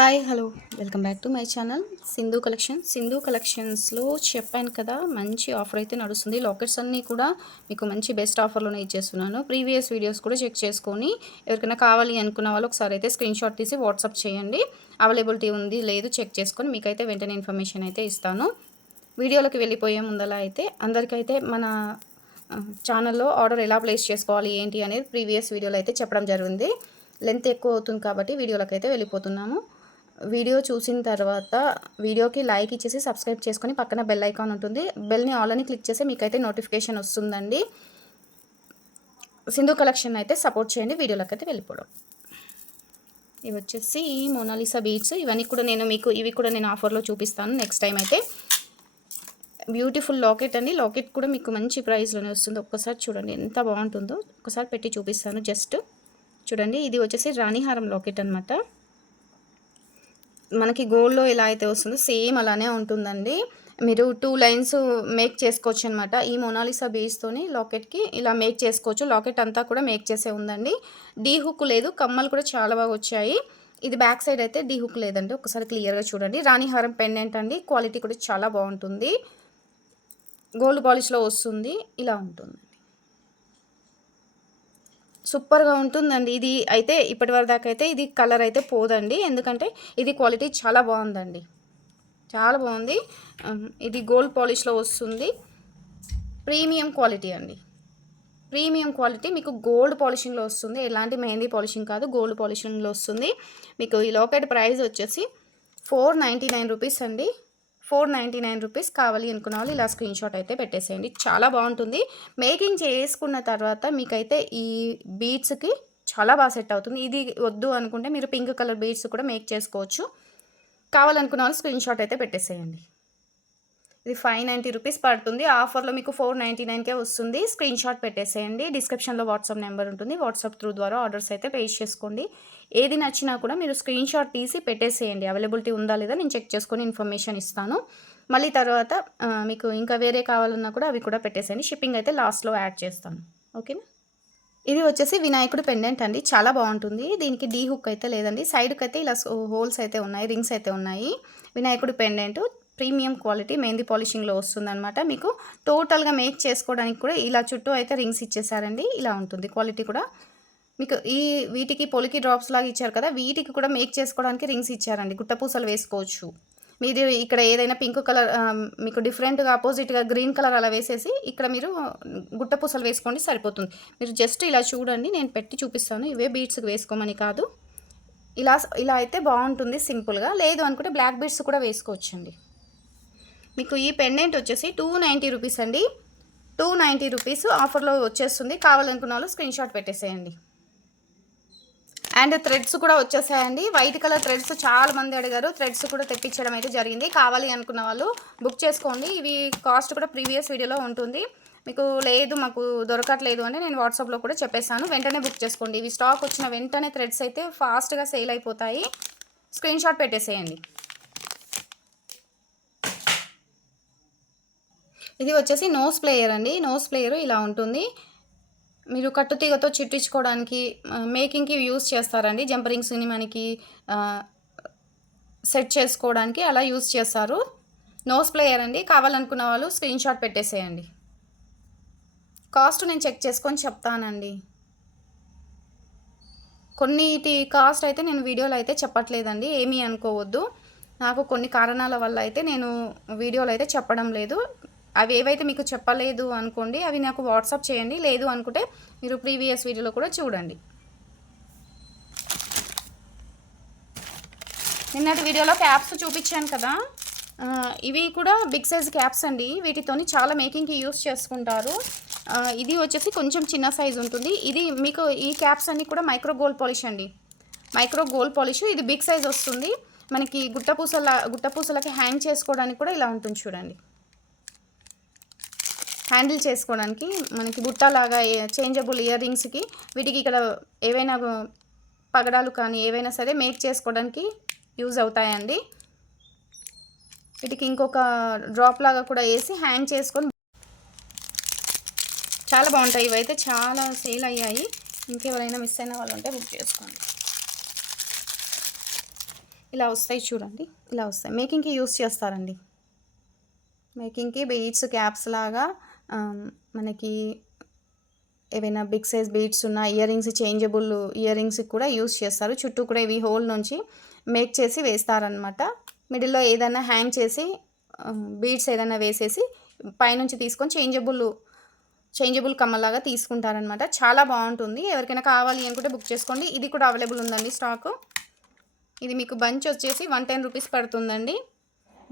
Hi hello welcome back to my channel Sindhu కలెక్షన్స్లో చెప్పాను కదా, మంచి ఆఫర్ అయితే నడుస్తుంది. లాకెట్స్ అన్నీ కూడా మీకు మంచి బెస్ట్ ఆఫర్లోనే ఇచ్చేస్తున్నాను. ప్రీవియస్ వీడియోస్ కూడా చెక్ చేసుకొని ఎవరికైనా కావాలి అనుకున్న వాళ్ళు ఒకసారి అయితే స్క్రీన్ షాట్ తీసి వాట్సాప్ చేయండి. అవైలబిలిటీ ఉంది లేదు చెక్ చేసుకొని మీకైతే వెంటనే ఇన్ఫర్మేషన్ అయితే ఇస్తాను. వీడియోలోకి వెళ్ళిపోయే ముందలా అయితే అందరికైతే మన ఛానల్లో ఆర్డర్ ఎలా ప్లేస్ చేసుకోవాలి ఏంటి అనేది ప్రీవియస్ వీడియోలో అయితే చెప్పడం జరిగింది. లెంత్ ఎక్కువ అవుతుంది కాబట్టి వీడియోలోకి అయితే వెళ్ళిపోతున్నాము. వీడియో చూసిన తర్వాత వీడియోకి లైక్ ఇచ్చేసి సబ్స్క్రైబ్ చేసుకొని పక్కన బెల్ ఐకాన్ ఉంటుంది. బెల్ని ఆల్ అని క్లిక్ చేసి మీకైతే నోటిఫికేషన్ వస్తుందండి. సింధు కలెక్షన్ అయితే సపోర్ట్ చేయండి. వీడియోలోకి అయితే వెళ్ళిపోవడం. ఇవి వచ్చేసి మోనాలిసా బీడ్స్. ఇవన్నీ కూడా ఇవి కూడా నేను ఆఫర్లో చూపిస్తాను నెక్స్ట్ టైం అయితే. బ్యూటిఫుల్ లాకెట్ అండి. లాకెట్ కూడా మీకు మంచి ప్రైస్లోనే వస్తుంది. ఒక్కసారి చూడండి ఎంత బాగుంటుందో. ఒకసారి పెట్టి చూపిస్తాను. జస్ట్ చూడండి, ఇది వచ్చేసి రాణిహారం లాకెట్ అనమాట. మనకి గోల్డ్లో ఎలా అయితే వస్తుందో సేమ్ అలానే ఉంటుందండి. మీరు 2 లైన్స్ మేక్ చేసుకోవచ్చు అనమాట. ఈ మోనాలిసా బీడ్స్తోని లాకెట్కి ఇలా మేక్ చేసుకోవచ్చు. లాకెట్ అంతా కూడా మేక్ చేసే ఉందండి. డీ హుక్ లేదు, కమ్మలు కూడా చాలా బాగా వచ్చాయి. ఇది బ్యాక్ సైడ్ అయితే డీ హుక్ లేదండి. ఒకసారి క్లియర్గా చూడండి. రాణిహారం పెండెంట్ అండి. క్వాలిటీ కూడా చాలా బాగుంటుంది. గోల్డ్ పాలిష్లో వస్తుంది. ఇలా ఉంటుంది, సూపర్గా ఉంటుందండి. ఇది అయితే ఇప్పటివరకు దాకా అయితే ఇది కలర్ అయితే పోదండి, ఎందుకంటే ఇది క్వాలిటీ చాలా బాగుందండి. చాలా బాగుంది. ఇది గోల్డ్ పాలిష్లో వస్తుంది. ప్రీమియం క్వాలిటీ అండి. ప్రీమియం క్వాలిటీ మీకు గోల్డ్ పాలిషింగ్లో వస్తుంది. ఎలాంటి మెహందీ పాలిషింగ్ కాదు, గోల్డ్ పాలిషింగ్లో వస్తుంది. మీకు ఈ లాకెట్ ప్రైస్ వచ్చేసి 499 రూపీస్ అండి. 499 రూపీస్. కావాలి అనుకున్న వాళ్ళు ఇలా స్క్రీన్ షాట్ అయితే పెట్టేసేయండి. చాలా బాగుంటుంది. మేకింగ్ చేసుకున్న తర్వాత మీకైతే ఈ బీడ్స్కి చాలా బాగా సెట్ అవుతుంది. ఇది వద్దు అనుకుంటే మీరు పింక్ కలర్ బీడ్స్ కూడా మేక్ చేసుకోవచ్చు. కావాలనుకున్న వాళ్ళు స్క్రీన్ షాట్ అయితే పెట్టేసేయండి. ఇది 590 రూపీస్ పడుతుంది. ఆఫర్లో మీకు 499కే వస్తుంది. స్క్రీన్ షాట్ పెట్టేసేయండి. డిస్క్రిప్షన్లో వాట్సాప్ నెంబర్ ఉంటుంది. వాట్సాప్ త్రూ ద్వారా ఆర్డర్స్ అయితే పేస్ చేసుకోండి. ఏది నచ్చినా కూడా మీరు స్క్రీన్ షాట్ తీసి పెట్టేసేయండి. అవైలబిలిటీ ఉందా లేదా నేను చెక్ చేసుకొని ఇన్ఫర్మేషన్ ఇస్తాను. మళ్ళీ తర్వాత మీకు ఇంకా వేరే కావాలన్నా కూడా అవి కూడా పెట్టేసేయండి. షిప్పింగ్ అయితే లాస్ట్లో యాడ్ చేస్తాను. ఓకేనా. ఇది వచ్చేసి వినాయకుడు పెండెంట్ అండి. చాలా బాగుంటుంది. దీనికి డీ హుక్ అయితే లేదండి. సైడ్కి అయితే ఇలా హోల్స్ అయితే ఉన్నాయి, రింగ్స్ అయితే ఉన్నాయి. వినాయకుడు పెండెంట్ ప్రీమియం క్వాలిటీ మెహందీ పాలిషింగ్లో వస్తుందన్నమాట. మీకు టోటల్గా మేక్ చేసుకోవడానికి కూడా ఇలా చుట్టూ అయితే రింగ్స్ ఇచ్చేసారండి. ఇలా ఉంటుంది క్వాలిటీ కూడా. మీకు వీటికి పొలికి డ్రాప్స్ లాగా ఇచ్చారు కదా, వీటికి కూడా మేక్ చేసుకోవడానికి రింగ్స్ ఇచ్చారండి. గుట్టపూసలు వేసుకోవచ్చు. మీది ఇక్కడ ఏదైనా పింక్ కలర్ మీకు డిఫరెంట్గా ఆపోజిట్గా గ్రీన్ కలర్ అలా వేసేసి ఇక్కడ మీరు గుట్టపూసలు వేసుకోండి, సరిపోతుంది. మీరు జస్ట్ ఇలా చూడండి, నేను పెట్టి చూపిస్తాను. ఇవే బీడ్స్కి వేసుకోమని కాదు. ఇలా అయితే బాగుంటుంది సింపుల్గా. లేదు అనుకుంటే బ్లాక్ బీడ్స్ కూడా వేసుకోవచ్చండి. మీకు ఈ పెండెంట్ వచ్చేసి 290 రూపీస్ అండి. 290 రూపీస్ ఆఫర్లో వచ్చేస్తుంది. కావాలనుకున్న వాళ్ళు స్క్రీన్ షాట్ పెట్టేసేయండి. అండ్ థ్రెడ్స్ కూడా వచ్చేసాయండి. వైట్ కలర్ థ్రెడ్స్ చాలా మంది అడిగారు. థ్రెడ్స్ కూడా తెప్పించడం అయితే జరిగింది. కావాలి అనుకున్న వాళ్ళు బుక్ చేసుకోండి. ఇవి కాస్ట్ కూడా ప్రీవియస్ వీడియోలో ఉంటుంది. మీకు లేదు మాకు దొరకట్లేదు అంటే నేను వాట్సాప్లో కూడా చెప్పేస్తాను. వెంటనే బుక్ చేసుకోండి. ఇవి స్టాక్ వచ్చిన వెంటనే థ్రెడ్స్ అయితే ఫాస్ట్గా సేల్ అయిపోతాయి. స్క్రీన్ షాట్ పెట్టేసేయండి. ఇది వచ్చేసి నోస్ ప్లేయర్ అండి. నోస్ ప్లేయర్ ఇలా ఉంటుంది. మీరు కట్టుతీగతో చుట్టించుకోవడానికి మేకింగ్కి యూస్ చేస్తారండి. జంపరింగ్స్ని మనకి సెట్ చేసుకోవడానికి అలా యూస్ చేస్తారు. నోస్ ప్లేయర్ అండి. కావాలనుకున్న వాళ్ళు స్క్రీన్ షాట్ పెట్టేసేయండి. కాస్ట్ నేను చెక్ చేసుకొని చెప్తానండి. కొన్నిటి కాస్ట్ అయితే నేను వీడియోలో అయితే చెప్పట్లేదండి, ఏమీ అనుకోవద్దు. నాకు కొన్ని కారణాల వల్ల అయితే నేను వీడియోలో అయితే చెప్పడం లేదు. అవి ఏవైతే మీకు చెప్పలేదు అనుకోండి, అవి నాకు వాట్సాప్ చేయండి. లేదు అనుకుంటే మీరు ప్రీవియస్ వీడియోలో కూడా చూడండి. నిన్నటి వీడియోలో క్యాప్స్ చూపించాను కదా, ఇవి కూడా బిగ్ సైజ్ క్యాప్స్ అండి. వీటితోని చాలా మేకింగ్కి యూస్ చేసుకుంటారు. ఇది వచ్చేసి కొంచెం చిన్న సైజ్ ఉంటుంది. ఇది మీకు ఈ క్యాప్స్ అన్నీ కూడా మైక్రో గోల్డ్ పాలిష్ అండి. Micro gold polish. ఇది బిగ్ సైజ్ వస్తుంది. మనకి గుట్టపూసలకి హ్యాంగ్ చేసుకోవడానికి కూడా ఇలా ఉంటుంది చూడండి. హ్యాండిల్ చేసుకోవడానికి మనకి బుట్టలాగా చేంజబుల్ ఇయర్ రింగ్స్కి వీటికి ఇక్కడ ఏవైనా పగడాలు కానీ ఏవైనా సరే మేక్ చేసుకోవడానికి యూజ్ అవుతాయండి. వీటికి ఇంకొక డ్రాప్ లాగా కూడా వేసి హ్యాంగ్ చేసుకొని చాలా బాగుంటాయి. ఇవైతే చాలా సేల్ అయ్యాయి. ఇంకెవరైనా మిస్ అయిన వాళ్ళు ఉంటే బుక్ చేసుకోండి. ఇలా వస్తాయి చూడండి, ఇలా వస్తాయి. మేకింగ్కి యూస్ చేస్తారండి. మేకింగ్కి బీడ్స్ క్యాప్స్ లాగా మనకి ఏవైనా బిగ్ సైజ్ బీడ్స్ ఉన్న ఇయర్ రింగ్స్, చేంజబుల్ ఇయర్ రింగ్స్కి కూడా యూస్ చేస్తారు. చుట్టూ కూడా ఇవి హోల్ నుంచి మేక్ చేసి వేస్తారనమాట. మిడిల్లో ఏదైనా హ్యాంగ్ చేసి బీడ్స్ ఏదైనా వేసేసి పైనుంచి తీసుకొని చేంజబుల్ కమ్మలాగా తీసుకుంటారనమాట. చాలా బాగుంటుంది. ఎవరికైనా కావాలి అనుకుంటే బుక్ చేసుకోండి. ఇది కూడా అవైలబుల్ ఉందండి స్టాకు. ఇది మీకు బంచ్ వచ్చేసి 110 రూపీస్ పడుతుందండి.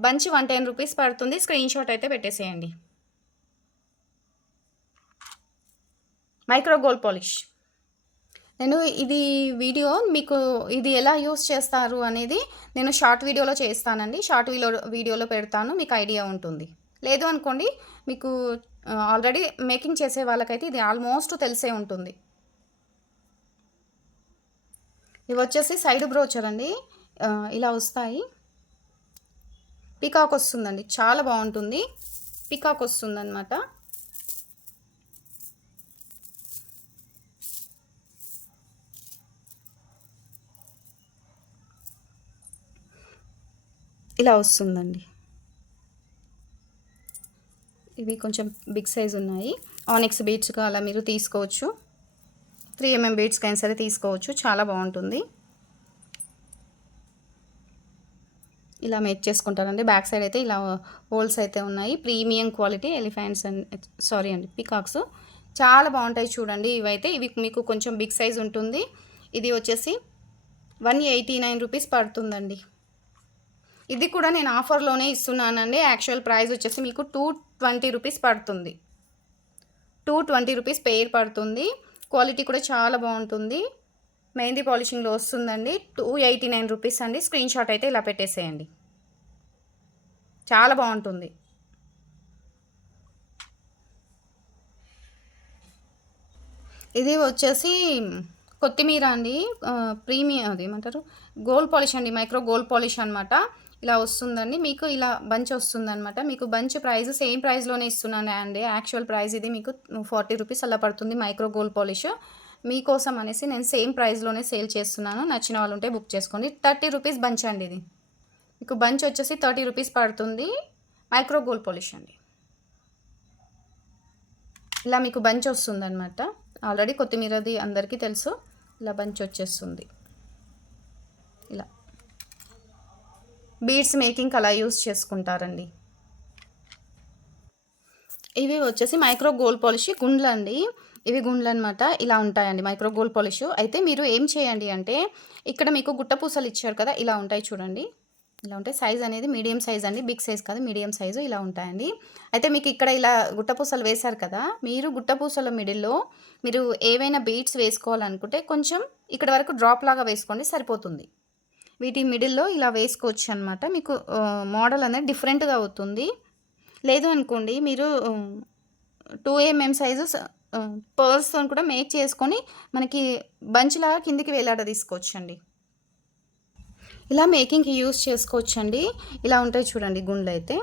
బంచ్ 110 రూపీస్ పడుతుంది. స్క్రీన్ షాట్ అయితే పెట్టేసేయండి. Micro gold polish. నేను ఇది వీడియో మీకు ఇది ఎలా యూస్ చేస్తారు అనేది నేను షార్ట్ వీడియోలో చేస్తానండి. షార్ట్ వీడియోలో పెడతాను, మీకు ఐడియా ఉంటుంది. లేదు అనుకోండి, మీకు ఆల్రెడీ మేకింగ్ చేసే వాళ్ళకైతే ఇది ఆల్మోస్ట్ తెలిసే ఉంటుంది. ఇవి వచ్చేసి సైడ్ బ్రోచర్ అండి. ఇలా వస్తాయి. పికాక్ వస్తుందండి, చాలా బాగుంటుంది. పికాక్ వస్తుందన్నమాట. ఇలా వస్తుందండి. ఇవి కొంచెం బిగ్ సైజ్ ఉన్నాయి. ఆనిక్స్ బీడ్స్గా అలా మీరు తీసుకోవచ్చు. 3mm బీడ్స్కి అయినా సరే తీసుకోవచ్చు. చాలా బాగుంటుంది. ఇలా మేక్ చేసుకుంటారండి. బ్యాక్ సైడ్ అయితే ఇలా హోల్స్ అయితే ఉన్నాయి. ప్రీమియం క్వాలిటీ ఎలిఫెంట్స్ అండి పికాక్స్ చాలా బాగుంటాయి చూడండి. ఇవైతే ఇవి మీకు కొంచెం బిగ్ సైజ్ ఉంటుంది. ఇది వచ్చేసి 189 రూపీస్ పడుతుందండి. ఇది కూడా నేను ఆఫర్లోనే ఇస్తున్నానండి. యాక్చువల్ ప్రైస్ వచ్చేసి మీకు 220 రూపీస్ పడుతుంది. 220 రూపీస్ పెయిర్ పడుతుంది. క్వాలిటీ కూడా చాలా బాగుంటుంది. మెహందీ పాలిషింగ్లో వస్తుందండి. 289 రూపీస్ అండి. స్క్రీన్ షాట్ అయితే ఇలా పెట్టేసేయండి. చాలా బాగుంటుంది. ఇది వచ్చేసి కొత్తిమీర అండి. ప్రీమియం అది ఏమంటారు, గోల్డ్ పాలిష్ అండి. మైక్రో గోల్డ్ పాలిష్ అనమాట. ఇలా వస్తుందండి. మీకు ఇలా బంచ్ వస్తుందన్నమాట. మీకు బంచ్ ప్రైస్ సేమ్ ప్రైస్లోనే ఇస్తున్నాను అండి. యాక్చువల్ ప్రైస్ ఇది మీకు 40 రూపీస్ అలా పడుతుంది మైక్రో గోల్డ్ పాలిష్. మీకోసం అనేసి నేను సేమ్ ప్రైస్లోనే సేల్ చేస్తున్నాను. నచ్చిన వాళ్ళు ఉంటే బుక్ చేసుకోండి. 30 రూపీస్ బంచ్ అండి. ఇది మీకు బంచ్ వచ్చేసి 30 రూపీస్ పడుతుంది. మైక్రో గోల్డ్ పాలిష్ అండి. ఇలా మీకు బంచ్ వస్తుందన్నమాట. ఆల్రెడీ కొత్తిమీరది అందరికీ తెలుసు. ఇలా బంచ్ వచ్చేస్తుంది. ఇలా బీడ్స్ మేకింగ్ అలా యూస్ చేసుకుంటారండి. ఇవి వచ్చేసి మైక్రో గోల్డ్ పాలిష్ గుండ్లు అండి. ఇవి గుండ్లు అనమాట. ఇలా ఉంటాయండి మైక్రో గోల్డ్ పాలిష్. అయితే మీరు ఏం చేయండి అంటే, ఇక్కడ మీకు గుట్టపూసలు ఇచ్చారు కదా, ఇలా ఉంటాయి చూడండి. ఇలా ఉంటాయి. సైజ్ అనేది మీడియం సైజ్ అండి, బిగ్ సైజ్ కాదు, మీడియం సైజు ఇలా ఉంటాయండి. అయితే మీకు ఇక్కడ ఇలా గుట్టపూసలు వేశారు కదా, మీరు గుట్టపూసల మిడిల్లో మీరు ఏవైనా బీడ్స్ వేసుకోవాలనుకుంటే కొంచెం ఇక్కడ వరకు డ్రాప్ లాగా వేసుకోండి, సరిపోతుంది. వీటి మిడిల్లో ఇలా వేసుకోవచ్చు అనమాట. మీకు మోడల్ అనేది డిఫరెంట్గా అవుతుంది. లేదు అనుకోండి, మీరు 2mm సైజు పర్ల్స్తో కూడా మేక్ చేసుకొని మనకి బంచ్లాగా కిందికి వేలాడ తీసుకోవచ్చండి. ఇలా మేకింగ్కి యూస్ చేసుకోవచ్చండి. ఇలా ఉంటాయి చూడండి గుండ్లు అయితే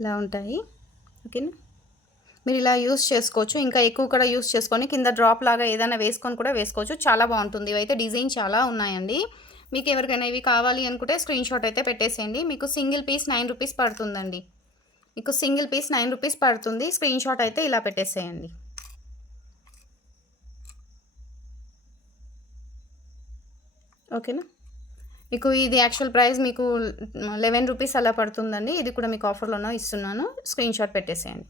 ఇలా ఉంటాయి. ఓకేనా, మీరు ఇలా యూస్ చేసుకోవచ్చు. ఇంకా ఎక్కువ కూడా యూస్ చేసుకొని కింద డ్రాప్ లాగా ఏదైనా వేసుకొని కూడా వేసుకోవచ్చు. చాలా బాగుంటుంది. ఇవైతే డిజైన్ చాలా ఉన్నాయండి. మీకు ఎవరికైనా ఇవి కావాలి అనుకుంటే స్క్రీన్ షాట్ అయితే పెట్టేసేయండి. మీకు సింగిల్ పీస్ 9 రూపీస్ పడుతుందండి. మీకు సింగిల్ పీస్ 9 రూపీస్ పడుతుంది. స్క్రీన్ షాట్ అయితే ఇలా పెట్టేసేయండి. ఓకేనా, మీకు ఇది యాక్చువల్ ప్రైస్ మీకు 11 రూపీస్ అలా పడుతుందండి. ఇది కూడా మీకు ఆఫర్లోనే ఇస్తున్నాను. స్క్రీన్ షాట్ పెట్టేసేయండి.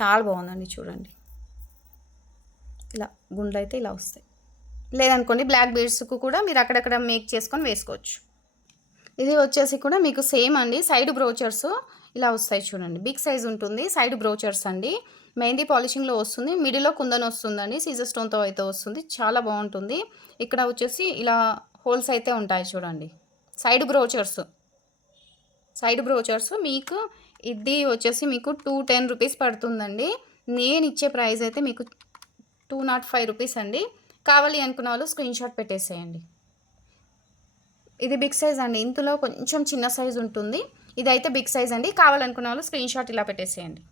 చాలా బాగుందండి చూడండి. ఇలా గుండ్లు అయితే ఇలా వస్తాయి. లేదనుకోండి బ్లాక్ బీడ్స్కు కూడా మీరు అక్కడక్కడ మేక్ చేసుకొని వేసుకోవచ్చు. ఇది వచ్చేసి కూడా మీకు సేమ్ అండి. సైడ్ బ్రోచర్స్ ఇలా వస్తాయి చూడండి. బిగ్ సైజ్ ఉంటుంది. సైడ్ బ్రోచర్స్ అండి. మెహందీ పాలిషింగ్లో వస్తుంది. మిడిల్లో కుందన్ వస్తుందండి. సీజర్ స్టోన్తో అయితే వస్తుంది. చాలా బాగుంటుంది. ఇక్కడ వచ్చేసి ఇలా హోల్స్ అయితే ఉంటాయి చూడండి. సైడ్ బ్రోచర్స్ మీకు ఇది వచ్చేసి మీకు 210 రూపీస్ పడుతుందండి. నేను ఇచ్చే ప్రైస్ అయితే మీకు 205 రూపీస్ అండి. కావాలి అనుకున్న వాళ్ళు స్క్రీన్ షాట్ పెట్టేసేయండి. ఇది బిగ్ సైజ్ అండి. ఇందులో కొంచెం చిన్న సైజ్ ఉంటుంది. ఇదైతే బిగ్ సైజ్ అండి. కావాలనుకున్న వాళ్ళు స్క్రీన్ షాట్ ఇలా పెట్టేసేయండి.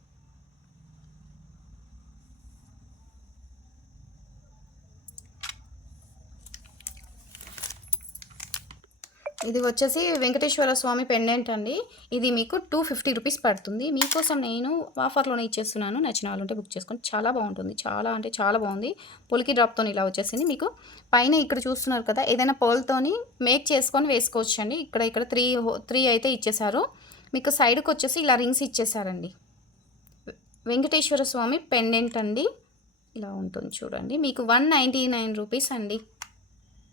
ఇది వచ్చేసి వెంకటేశ్వర స్వామి పెండెంట్ అండి. ఇది మీకు 250 రూపీస్ పడుతుంది. మీకోసం నేను ఆఫర్‌లోనే ఇచ్చేస్తున్నాను. నచ్చిన వాళ్ళుంటే బుక్ చేసుకోండి. చాలా బాగుంటుంది. చాలా అంటే చాలా బాగుంది. పొలికి డ్రాప్‌తోని ఇలా వచ్చేసింది. మీకు పైన ఇక్కడ చూస్తున్నారు కదా! ఏదైనా పర్ల్‌తోని మేక్ చేసుకొని వేసుకోవచ్చండి. ఇక్కడ 3 అయితే ఇచ్చేశారు. మీకు సైడ్‌కొచ్చేసి ఇలా రింగ్స్ ఇచ్చేశారండి. వెంకటేశ్వర స్వామి పెండెంట్ అండి. ఇలా ఉంటుంది చూడండి. మీకు 199 రూపీస్ అండి.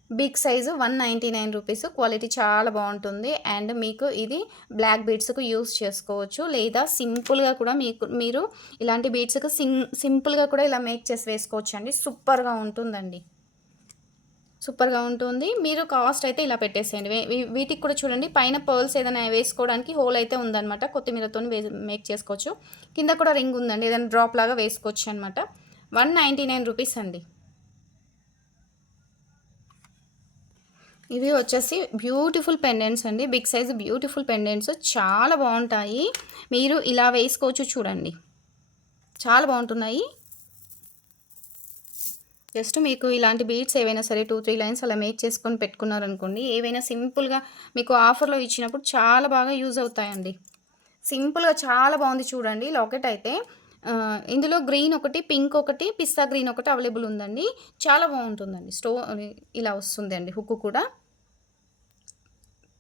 Big size 199 rupees. క్వాలిటీ చాలా బాగుంటుంది. అండ్ మీకు ఇది బ్లాక్ బీడ్స్‌కు యూస్ చేసుకోవచ్చు. లేదా సింపుల్‌గా కూడా మీరు ఇలాంటి బీడ్స్‌కి సింపుల్‌గా కూడా ఇలా మేక్ చేసి వేసుకోవచ్చండి. సూపర్‌గా ఉంటుందండి. సూపర్‌గా ఉంటుంది. మీరు కాస్ట్ అయితే ఇలా పెట్టేసేయండి. వీటికి కూడా చూడండి పైన పర్ల్స్ ఏదైనా వేసుకోవడానికి హోల్ అయితే ఉందనమాట. కొత్తిమీరతోని మేక్ చేసుకోవచ్చు. కింద కూడా రింగ్ ఉందండి. ఏదైనా డ్రాప్ లాగా వేసుకోవచ్చు అనమాట. 199 రూపీస్ అండి. ఇవి వచ్చేసి బ్యూటిఫుల్ పెండెంట్స్ అండి. బిగ్ సైజ్ బ్యూటిఫుల్ పెండెంట్స్ చాలా బాగుంటాయి. మీరు ఇలా వేసుకోవచ్చు చూడండి. చాలా బాగుంటున్నాయి. జస్ట్ మీకు ఇలాంటి బీడ్స్ ఏవైనా సరే 2-3 లైన్స్ అలా మేక్ చేసుకొని పెట్టుకున్నారనుకోండి, ఏవైనా సింపుల్గా మీకు ఆఫర్లో ఇచ్చినప్పుడు చాలా బాగా యూజ్ అవుతాయండి. సింపుల్గా చాలా బాగుంది చూడండి. లాకెట్ అయితే ఇందులో గ్రీన్ ఒకటి, పింక్ ఒకటి, పిస్తా గ్రీన్ ఒకటి అవైలబుల్ ఉందండి. చాలా బాగుంటుందండి. ఇలా వస్తుంది అండి హుక్ కూడా.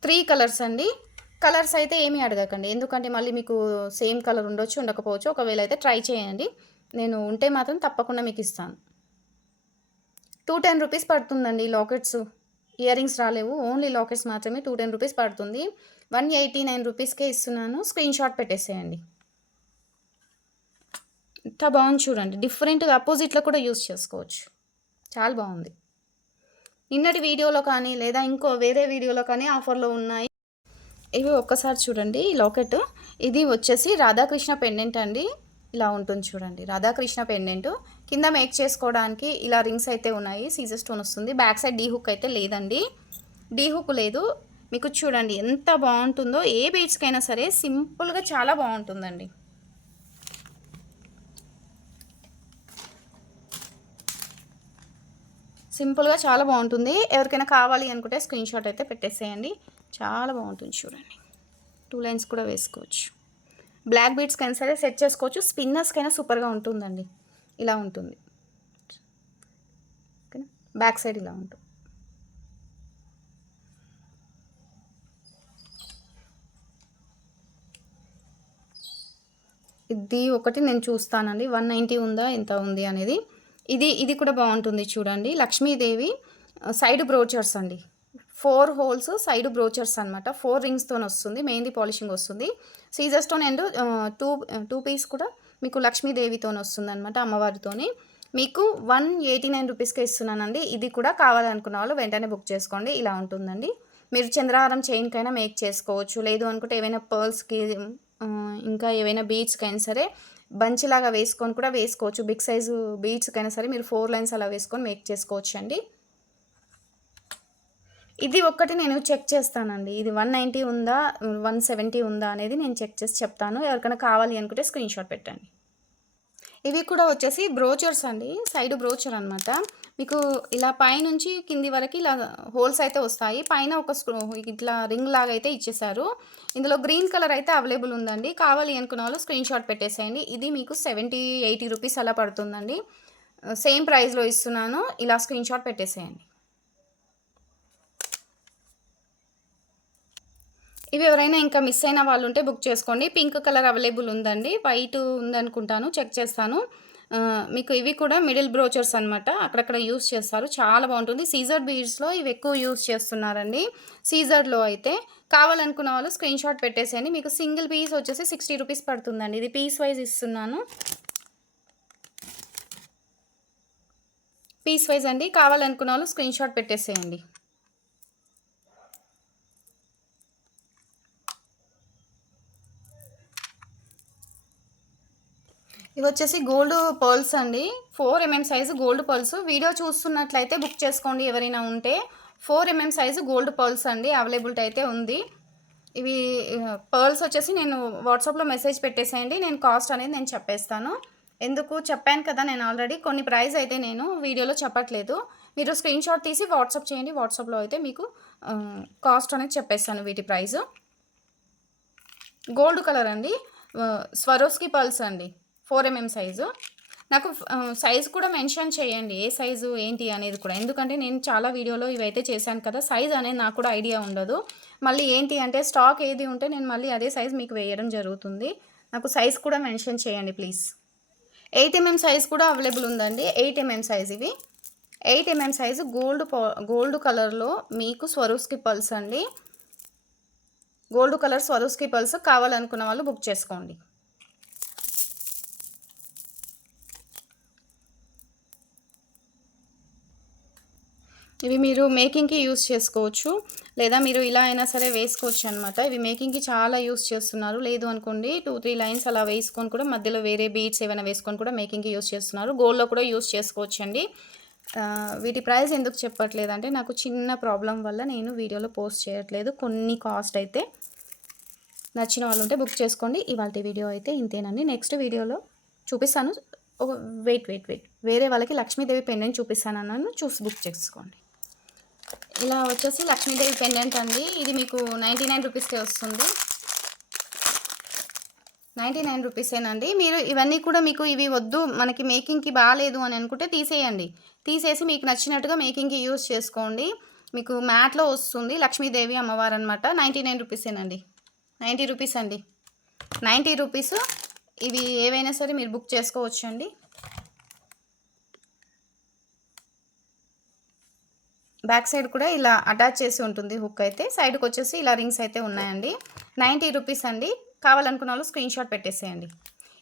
3 కలర్స్ అండి. కలర్స్ అయితే ఏమీ అడగకండి. ఎందుకంటే మళ్ళీ మీకు సేమ్ కలర్ ఉండొచ్చు, ఉండకపోవచ్చు. ఒకవేళ అయితే ట్రై చేయండి. నేను ఉంటే మాత్రం తప్పకుండా మీకు ఇస్తాను. 210 రూపీస్ పడుతుందండి లాకెట్స్. ఇయర్ రింగ్స్ రాలేవు. ఓన్లీ లాకెట్స్ మాత్రమే 210 రూపీస్ పడుతుంది. 189 రూపీస్కే ఇస్తున్నాను. స్క్రీన్ షాట్ పెట్టేసేయండి. ఎంత బాగుంది చూడండి. డిఫరెంట్‌గా అపోజిట్‌లో కూడా యూజ్ చేసుకోవచ్చు. చాలా బాగుంది. నిన్నటి వీడియోలో కానీ లేదా ఇంకో వేరే వీడియోలో కానీ ఆఫర్లో ఉన్నాయి. ఇవి ఒక్కసారి చూడండి. ఈ లాకెట్ ఇది వచ్చేసి రాధాకృష్ణ పెండెంట్ అండి. ఇలా ఉంటుంది చూడండి. రాధాకృష్ణ పెండెంట్ కింద మేక్ చేసుకోవడానికి ఇలా రింగ్స్ అయితే ఉన్నాయి. సీజర్ స్టోన్ వస్తుంది. బ్యాక్ సైడ్ డీ హుక్ అయితే లేదండి. డీ హుక్ లేదు. మీకు చూడండి ఎంత బాగుంటుందో. ఏ బీడ్స్కైనా సరే సింపుల్గా చాలా బాగుంటుందండి. సింపుల్గా చాలా బాగుంటుంది. ఎవరికైనా కావాలి అనుకుంటే స్క్రీన్ షాట్ అయితే పెట్టేసేయండి. చాలా బాగుంటుంది చూడండి. 2 లైన్స్ కూడా వేసుకోవచ్చు. బ్లాక్ బీడ్స్కైనా సరే సెట్ చేసుకోవచ్చు. స్పిన్నర్స్కైనా సూపర్గా ఉంటుందండి. ఇలా ఉంటుంది. ఓకేనా. బ్యాక్ సైడ్ ఇలా ఉంటుంది. ఇది ఒకటి నేను చూస్తానండి. 190 ఉందా ఎంత ఉంది అనేది. ఇది కూడా బాగుంటుంది చూడండి. లక్ష్మీదేవి సైడ్ బ్రోచర్స్ అండి. 4 హోల్స్ సైడ్ బ్రోచర్స్ అనమాట. 4 రింగ్స్తో వస్తుంది. మెహందీ పాలిషింగ్ వస్తుంది. సీజర్ స్టోన్ అండ్ 2 పీస్ కూడా మీకు లక్ష్మీదేవితో వస్తుంది అనమాట. అమ్మవారితోని మీకు 189 రూపీస్కే ఇస్తున్నానండి. ఇది కూడా కావాలనుకున్న వాళ్ళు వెంటనే బుక్ చేసుకోండి. ఇలా ఉంటుందండి. మీరు చంద్రహారం చైన్కైనా మేక్ చేసుకోవచ్చు. లేదు అనుకుంటే ఏవైనా పర్ల్స్కి ఇంకా ఏవైనా బీడ్స్కైనా సరే బంచ్లాగా వేసుకొని కూడా వేసుకోవచ్చు. బిగ్ సైజు బీడ్స్కైనా సరే మీరు 4 లైన్స్ అలా వేసుకొని మేక్ చేసుకోవచ్చు అండి. ఇది ఒక్కటి నేను చెక్ చేస్తానండి. ఇది 190 ఉందా 170 ఉందా అనేది నేను చెక్ చేసి చెప్తాను. ఎవరికైనా కావాలి అనుకుంటే స్క్రీన్ షాట్ పెట్టండి. ఇవి కూడా వచ్చేసి బ్రోచర్స్ అండి. సైడ్ బ్రోచర్ అనమాట. మీకు ఇలా పైనుంచి కింది వరకు ఇలా హోల్స్ అయితే వస్తాయి. పైన ఒక ఇట్లా రింగ్ లాగా అయితే ఇచ్చేసారు. ఇందులో గ్రీన్ కలర్ అయితే అవైలబుల్ ఉందండి. కావాలి అనుకున్న వాళ్ళు స్క్రీన్ షాట్ పెట్టేసేయండి. ఇది మీకు 70-80 రూపీస్ అలా పడుతుందండి. సేమ్ ప్రైస్లో ఇస్తున్నాను. ఇలా స్క్రీన్ షాట్ పెట్టేసేయండి. ఇవి ఎవరైనా ఇంకా మిస్ అయిన వాళ్ళు ఉంటే బుక్ చేసుకోండి. పింక్ కలర్ అవైలబుల్ ఉందండి. వైట్ ఉందనుకుంటాను. చెక్ చేస్తాను. మీకు ఇవి కూడా మిడిల్ బ్రోచర్స్ అనమాట. అక్కడక్కడ యూస్ చేస్తారు. చాలా బాగుంటుంది. సీజర్ బీడ్స్లో ఇవి ఎక్కువ యూస్ చేస్తున్నారండి. సీజర్లో అయితే కావాలనుకున్న వాళ్ళు స్క్రీన్ షాట్ పెట్టేసేయండి. మీకు సింగిల్ పీస్ వచ్చేసి 60 రూపీస్ పడుతుందండి. ఇది పీస్ వైజ్ ఇస్తున్నాను. పీస్ వైజ్ అండి. కావాలనుకున్న వాళ్ళు స్క్రీన్ షాట్ పెట్టేసేయండి. ఇవి వచ్చేసి గోల్డ్ పర్ల్స్ అండి. 4 mm size gold pearls. Video చూస్తున్నట్లయితే బుక్ చేసుకోండి ఎవరైనా ఉంటే. 4 mm సైజు గోల్డ్ పర్ల్స్ అండి. అవైలబిలిటీ అయితే ఉంది. ఇవి పర్ల్స్ వచ్చేసి నేను వాట్సాప్లో మెసేజ్ పెట్టేసేయండి. నేను కాస్ట్ అనేది నేను చెప్పేస్తాను. ఎందుకు చెప్పాను కదా నేను ఆల్రెడీ. కొన్ని ప్రైస్ అయితే నేను వీడియోలో చెప్పట్లేదు. మీరు స్క్రీన్ షాట్ తీసి వాట్సాప్ చేయండి. వాట్సాప్లో అయితే మీకు కాస్ట్ అనేది చెప్పేస్తాను వీటి ప్రైస్. గోల్డ్ కలర్ అండి. స్వరోస్కి పల్స్ అండి. 4mm size. నాకు సైజ్ కూడా మెన్షన్ చేయండి. ఏ సైజు ఏంటి అనేది కూడా. ఎందుకంటే నేను చాలా వీడియోలో ఇవైతే చేశాను కదా! సైజ్ అనేది నాకు కూడా ఐడియా ఉండదు. మళ్ళీ ఏంటి అంటే స్టాక్ ఏది ఉంటే నేను మళ్ళీ అదే సైజ్ మీకు వేయడం జరుగుతుంది. నాకు సైజ్ కూడా మెన్షన్ చేయండి ప్లీజ్. 8mm సైజ్ కూడా అవైలబుల్ ఉందండి. 8mm సైజ్ ఇవి. 8mm సైజు గోల్డ్ కలర్‌లో మీకు స్వరోస్కి పల్స్ అండి. గోల్డ్ కలర్ స్వరోస్కి పల్స్ కావాలనుకున్న వాళ్ళు బుక్ చేసుకోండి. ఇవి మీరు మేకింగ్‌కి యూజ్ చేసుకోవచ్చు. లేదా మీరు ఇలా అయినా సరే వేసుకోవచ్చు అనమాట. ఇవి మేకింగ్‌కి చాలా యూజ్ చేస్తున్నారు. లేదు అనుకోండి 2, 3 లైన్స్ అలా వేసుకొని కూడా మధ్యలో వేరే బీడ్స్ ఏమైనా వేసుకొని కూడా మేకింగ్‌కి యూజ్ చేస్తున్నారు. గోల్డ్‌లో కూడా యూజ్ చేసుకోవచ్చండి. వీటి ప్రైస్ ఎందుకు చెప్పట్లేదంటే నాకు చిన్న ప్రాబ్లమ్ వల్ల నేను వీడియోలో పోస్ట్ చేయట్లేదు. కొన్ని కాస్ట్ అయితే నచ్చిన వాళ్ళు ఉంటే బుక్ చేసుకోండి. ఇవాల్టి వీడియో అయితే ఇంతేనండి. నెక్స్ట్ వీడియోలో చూపిస్తాను. వెయిట్. వేరే వాళ్ళకి లక్ష్మీదేవి పెండెంట్ చూపిస్తానన్నాను. చూసి బుక్ చేసుకోండి. ఇలా వచ్చేసి లక్ష్మీదేవి పెండెంట్ అండి. ఇది మీకు 99 రూపీస్కే వస్తుంది. 99 రూపీసేనండి. మీరు ఇవన్నీ కూడా మీకు ఇవి వద్దు మనకి మేకింగ్‌కి బాలేదు అని అనుకుంటే తీసేయండి. తీసేసి మీకు నచ్చినట్టుగా మేకింగ్‌కి యూజ్ చేసుకోండి. మీకు మ్యాట్లో వస్తుంది. లక్ష్మీదేవి అమ్మవారు అనమాట. 99 రూపీసేనండి. 90 రూపీస్ అండి. 90 రూపీస్. ఇవి ఏవైనా సరే మీరు బుక్ చేసుకోవచ్చండి. బ్యాక్ సైడ్ కూడా ఇలా అటాచ్ చేసి ఉంటుంది హుక్ అయితే. సైడ్కి వచ్చేసి ఇలా రింగ్స్ అయితే ఉన్నాయండి. 90 రూపీస్ అండి. కావాలనుకున్న వాళ్ళు స్క్రీన్ షాట్ పెట్టేసేయండి.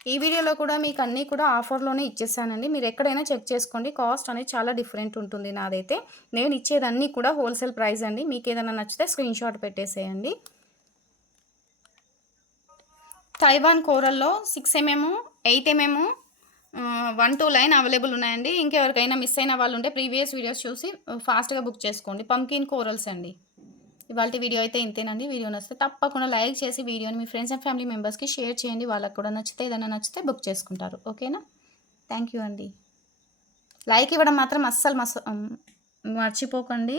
ఈ వీడియోలో కూడా మీకు అన్నీ కూడా ఆఫర్లోనే ఇచ్చేసానండి. మీరు ఎక్కడైనా చెక్ చేసుకోండి. కాస్ట్ అనేది చాలా డిఫరెంట్ ఉంటుంది నాదైతే. నేను ఇచ్చేదన్నీ కూడా హోల్సేల్ ప్రైస్ అండి. మీకు ఏదైనా నచ్చితే స్క్రీన్ షాట్ పెట్టేసేయండి. తైవాన్ కోరల్లో 6mm, 8mm 1, 2 లైన్ అవైలబుల్ ఉన్నాయండి. ఇంకెవరికైనా మిస్ అయిన వాళ్ళు ఉంటే ప్రీవియస్ వీడియోస్ చూసి ఫాస్ట్‌గా బుక్ చేసుకోండి. పంకిన్ కోరల్స్ అండి. ఇవాల్టి వీడియో అయితే ఇంతేనండి. వీడియో నచ్చితే తప్పకుండా లైక్ చేసి వీడియోని మీ ఫ్రెండ్స్ అండ్ ఫ్యామిలీ మెంబర్స్‌కి షేర్ చేయండి. వాళ్ళకి కూడా నచ్చితే ఏదైనా నచ్చితే బుక్ చేసుకుంటారు. ఓకేనా? థ్యాంక్ యూ అండి. లైక్ ఇవ్వడం మాత్రం అస్సలు మర్చిపోకండి.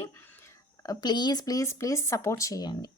ప్లీజ్ సపోర్ట్ చేయండి.